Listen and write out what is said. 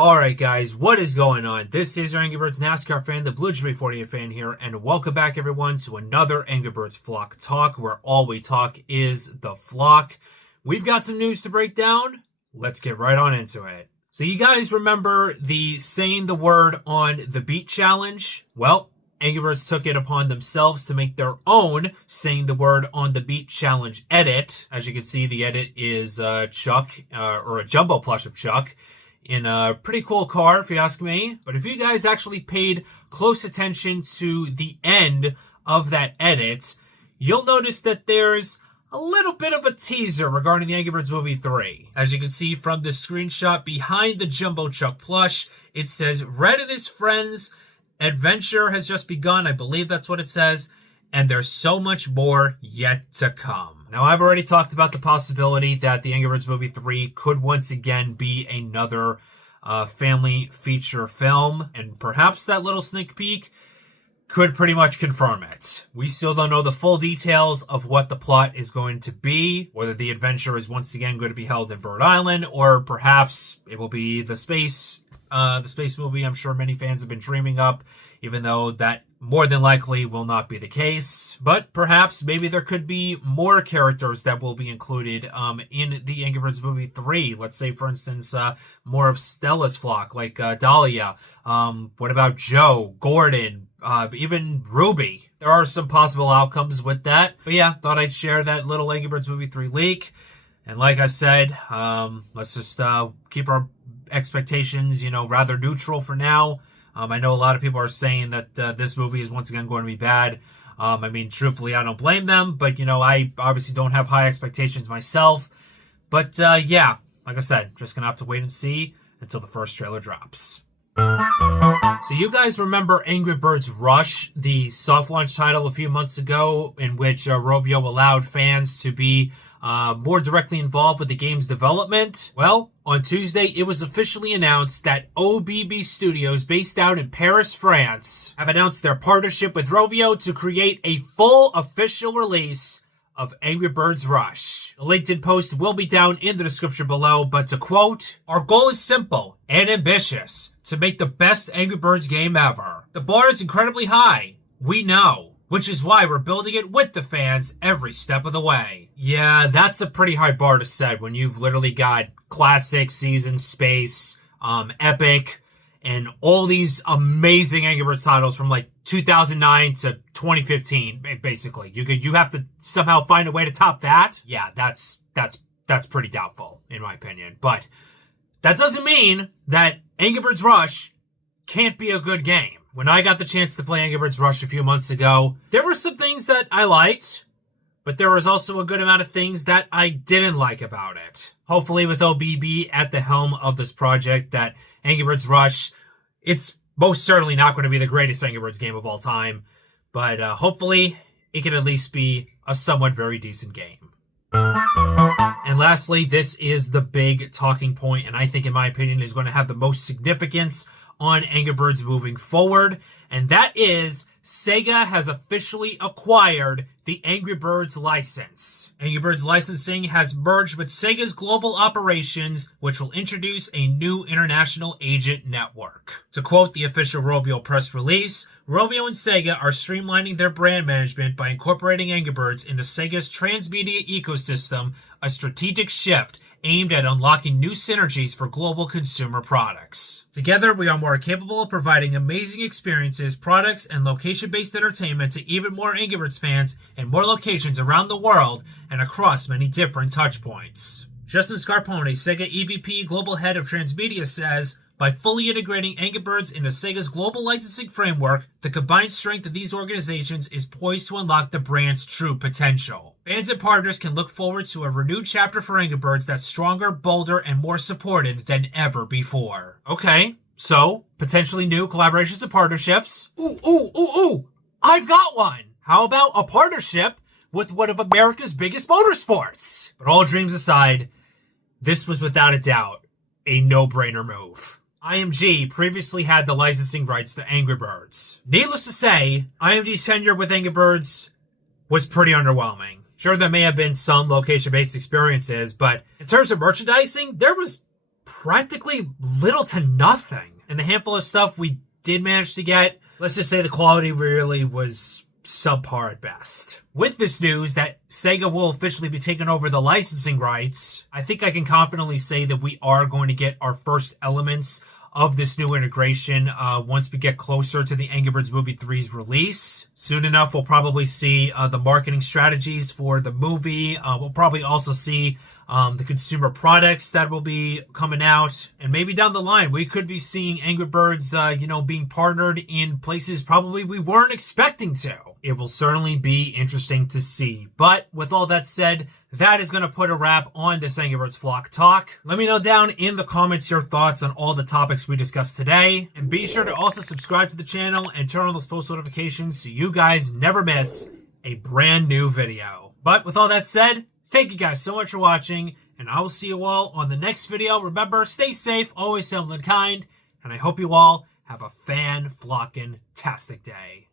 Alright guys, what is going on? This is your Angry Birds NASCAR fan, the Blue Jimmy 48 fan here, and welcome back everyone to another Angry Birds Flock Talk, where all we talk is the flock. We've got some news to break down. Let's get right on into it. So you guys remember the saying the word on the beat challenge? Well, Angry Birds took it upon themselves to make their own saying the word on the beat challenge edit. As you can see, the edit is Chuck, or a jumbo plush of Chuck, in a pretty cool car, if you ask me. But if you guys actually paid close attention to the end of that edit, you'll notice that there's a little bit of a teaser regarding the Angry Birds Movie 3. As you can see from the screenshot behind the Jumbo Chuck plush, it says, Red and his friends, adventure has just begun. I believe that's what it says. And there's so much more yet to come. Now, I've already talked about the possibility that the Angry Birds Movie 3 could once again be another family feature film. And perhaps that little sneak peek could pretty much confirm it. We still don't know the full details of what the plot is going to be, whether the adventure is once again going to be held in Bird Island, or perhaps it will be the space movie I'm sure many fans have been dreaming up, even though that more than likely will not be the case. But perhaps maybe there could be more characters that will be included in the Angry Birds Movie 3. Let's say, for instance, more of Stella's flock, like Dahlia. What about Joe, Gordon, even Ruby? There are some possible outcomes with that. But yeah, thought I'd share that little Angry Birds Movie 3 leak. And like I said, let's just keep our expectations, rather neutral for now. I know a lot of people are saying that this movie is once again going to be bad. I mean, truthfully, I don't blame them, but, I obviously don't have high expectations myself. But, yeah, like I said, just going to have to wait and see until the first trailer drops. So you guys remember Angry Birds Rush, the soft launch title a few months ago, in which Rovio allowed fans to be more directly involved with the game's development? Well, on Tuesday, it was officially announced that Bibi Studios, based out in Paris, France, have announced their partnership with Rovio to create a full official release of Angry Birds Rush. The LinkedIn post will be down in the description below, but to quote, "Our goal is simple and ambitious, to make the best Angry Birds game ever. The bar is incredibly high, we know, which is why we're building it with the fans every step of the way." Yeah, that's a pretty high bar to set when you've literally got classic, season, space, epic, and all these amazing Angry Birds titles from like 2009 to 2015, basically. You have to somehow find a way to top that. Yeah, that's pretty doubtful, in my opinion. But that doesn't mean that Angry Birds Rush can't be a good game. When I got the chance to play Angry Birds Rush a few months ago, there were some things that I liked, but there was also a good amount of things that I didn't like about it. Hopefully with OBB at the helm of this project, that Angry Birds Rush, it's most certainly not going to be the greatest Angry Birds game of all time, but hopefully it can at least be a somewhat very decent game. And lastly, this is the big talking point, and I think, in my opinion, is going to have the most significance on Angry Birds moving forward, and that is SEGA has officially acquired the Angry Birds license. Angry Birds licensing has merged with SEGA's global operations, which will introduce a new international agent network. To quote the official Rovio press release, Rovio and SEGA are streamlining their brand management by incorporating Angry Birds into SEGA's transmedia ecosystem, a strategic shift aimed at unlocking new synergies for global consumer products. Together, we are more capable of providing amazing experiences, products, and location-based entertainment to even more Angry Birds fans in more locations around the world and across many different touchpoints. Justin Scarpone, SEGA EVP Global Head of Transmedia, says, "By fully integrating Angry Birds into SEGA's global licensing framework, the combined strength of these organizations is poised to unlock the brand's true potential. Fans and partners can look forward to a renewed chapter for Angry Birds that's stronger, bolder, and more supported than ever before." Okay, so potentially new collaborations and partnerships. Ooh, I've got one. How about a partnership with one of America's biggest motorsports? But all dreams aside, this was without a doubt a no-brainer move. IMG previously had the licensing rights to Angry Birds. Needless to say, IMG's tenure with Angry Birds was pretty underwhelming. Sure, there may have been some location-based experiences, but in terms of merchandising, there was practically little to nothing. And the handful of stuff we did manage to get, let's just say the quality really was subpar at best. With this news that SEGA will officially be taking over the licensing rights, I think I can confidently say that we are going to get our first elements of this new integration once we get closer to the Angry Birds Movie 3's release. Soon enough, we'll probably see the marketing strategies for the movie. We'll probably also see the consumer products that will be coming out. And maybe down the line, we could be seeing Angry Birds, being partnered in places probably we weren't expecting to. It will certainly be interesting to see. But with all that said, that is going to put a wrap on this Angry Birds Flock Talk. Let me know down in the comments your thoughts on all the topics we discussed today. And be sure to also subscribe to the channel and turn on those post notifications so you guys never miss a brand new video. But with all that said, thank you guys so much for watching, and I will see you all on the next video. Remember, stay safe, always simple and kind, and I hope you all have a fan-flockin'-tastic day.